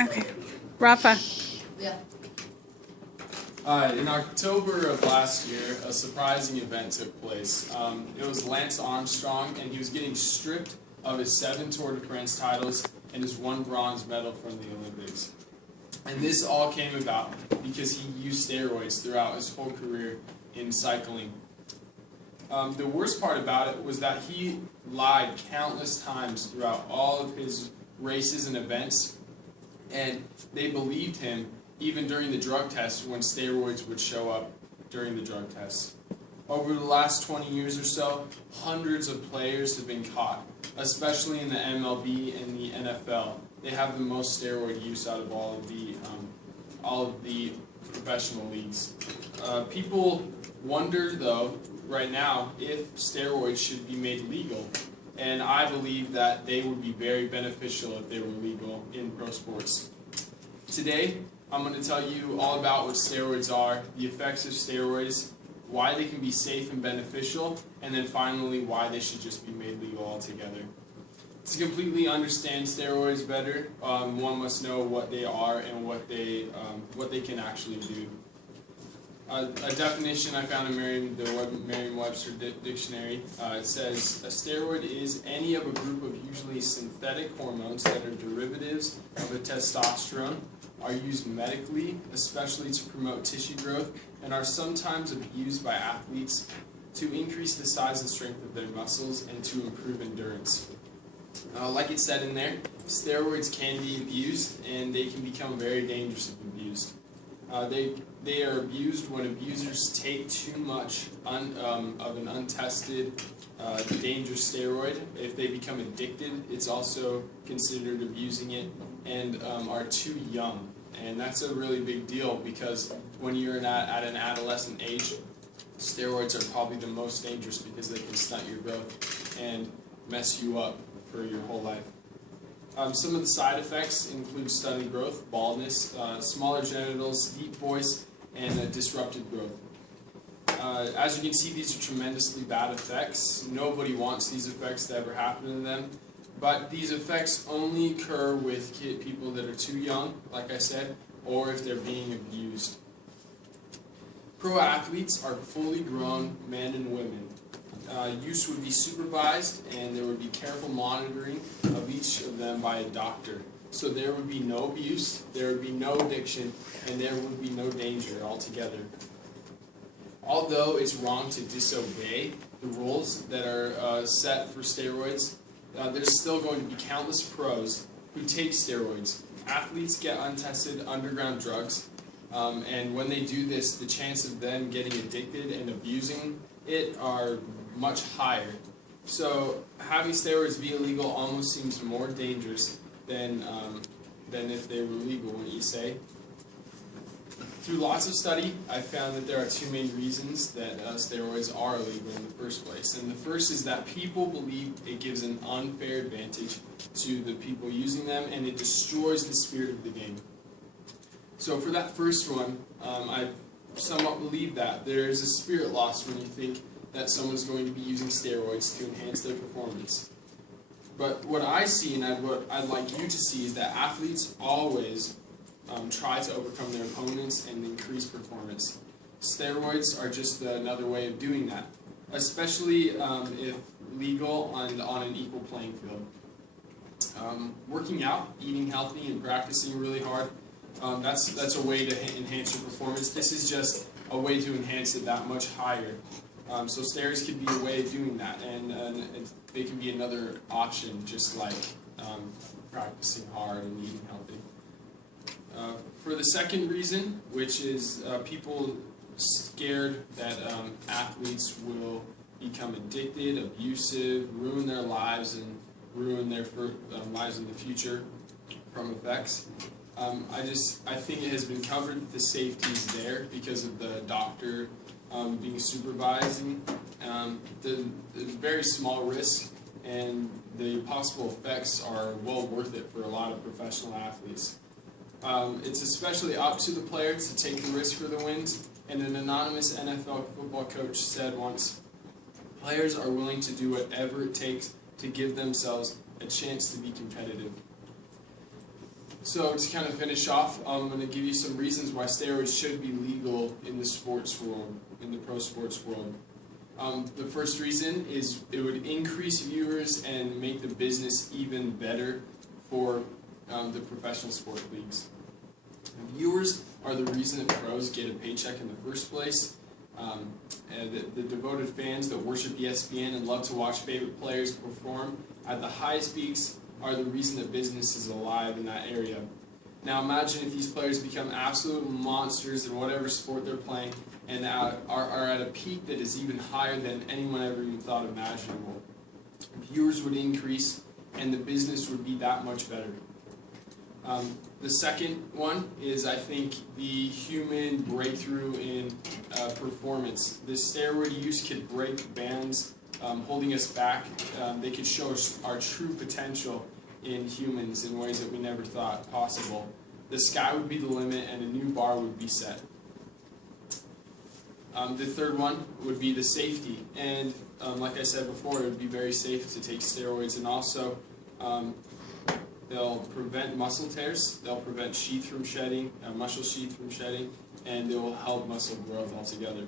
Okay. Rafa. Yeah. In October of last year, a surprising event took place. It was Lance Armstrong, and he was getting stripped of his 7 Tour de France titles and his 1 bronze medal from the Olympics. And this all came about because he used steroids throughout his whole career in cycling. The worst part about it was that he lied countless times throughout all of his races and events, and they believed him even during the drug tests when steroids would show up during the drug tests. Over the last 20 years or so, hundreds of players have been caught, especially in the MLB and the NFL. They have the most steroid use out of all of the professional leagues. People wonder, though, right now, if steroids should be made legal. And I believe that they would be very beneficial if they were legal in pro sports. Today, I'm going to tell you all about what steroids are, the effects of steroids, why they can be safe and beneficial, and then finally why they should just be made legal altogether. To completely understand steroids better, one must know what they are and what they can actually do. A definition I found in Merriam-Webster dictionary, it says, a steroid is any of a group of usually synthetic hormones that are derivatives of a testosterone, are used medically, especially to promote tissue growth, and are sometimes abused by athletes to increase the size and strength of their muscles and to improve endurance. Like it said in there, steroids can be abused, and they can become very dangerous if abused. They are abused when abusers take too much of an untested, dangerous steroid. If they become addicted, it's also considered abusing it, and are too young. And that's a really big deal because when you're at an adolescent age, steroids are probably the most dangerous because they can stunt your growth and mess you up for your whole life. Some of the side effects include stunted growth, baldness, smaller genitals, deep voice, and disrupted growth. As you can see, these are tremendously bad effects. Nobody wants these effects to ever happen to them, but these effects only occur with people that are too young, like I said, or if they're being abused. Pro athletes are fully grown men and women. Use would be supervised, and there would be careful monitoring of each of them by a doctor. So there would be no abuse, there would be no addiction, and there would be no danger altogether. Although it's wrong to disobey the rules that are set for steroids, there's still going to be countless pros who take steroids. Athletes get untested underground drugs, and when they do this, the chance of them getting addicted and abusing it are much higher. So having steroids be illegal almost seems more dangerous than if they were legal, wouldn't you say? Through lots of study, I found that there are 2 main reasons that steroids are illegal in the first place. And the first is that people believe it gives an unfair advantage to the people using them, and it destroys the spirit of the game. So for that first one, I somewhat believe that there is a spirit loss when you think that someone's going to be using steroids to enhance their performance. But what I see, and what I'd like you to see, is that athletes always try to overcome their opponents and increase performance. Steroids are just another way of doing that, especially if legal and on an equal playing field. Working out, eating healthy, and practicing really hard, that's a way to enhance your performance. This is just a way to enhance it that much higher. So steroids could be a way of doing that, and they can be another option, just like practicing hard and eating healthy. For the second reason, which is people scared that athletes will become addicted, abusive, ruin their lives, and ruin their lives in the future from effects. I think it has been covered, the safety is there because of the doctor being supervising. There's very small risk, and the possible effects are well worth it for a lot of professional athletes. It's especially up to the player to take the risk for the wins, and an anonymous NFL football coach said once, Players are willing to do whatever it takes to give themselves a chance to be competitive. So to kind of finish off, I'm going to give you some reasons why steroids should be legal in the sports world, in the pro sports world. The first reason is it would increase viewers and make the business even better for the professional sport leagues. Viewers are the reason that pros get a paycheck in the first place. And the devoted fans that worship ESPN and love to watch favorite players perform at the highest peaks are the reason that business is alive in that area. Now imagine if these players become absolute monsters in whatever sport they're playing and are at a peak that is even higher than anyone ever even thought imaginable. Viewers would increase and the business would be that much better. The second one is, I think, the human breakthrough in performance. The steroid use could break bands holding us back. They could show us our true potential in humans in ways that we never thought possible. The sky would be the limit and a new bar would be set. The third one would be the safety. And like I said before, it would be very safe to take steroids, and also they'll prevent muscle tears, they'll prevent sheath from shedding, muscle sheath from shedding, and they will help muscle growth altogether.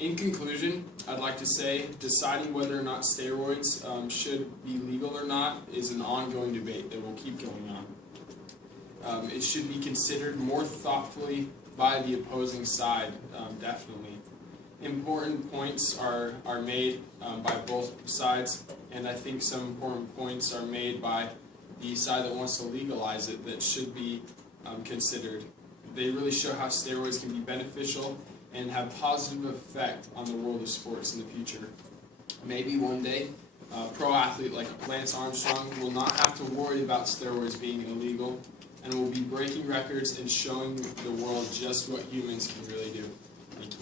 In conclusion, I'd like to say deciding whether or not steroids should be legal or not is an ongoing debate that will keep going on. It should be considered more thoughtfully by the opposing side, definitely. Important points are made by both sides, and I think some important points are made by the side that wants to legalize it that should be considered. They really show how steroids can be beneficial and have positive effect on the world of sports in the future. Maybe one day, a pro athlete like Lance Armstrong will not have to worry about steroids being illegal and will be breaking records and showing the world just what humans can really do. Thank you.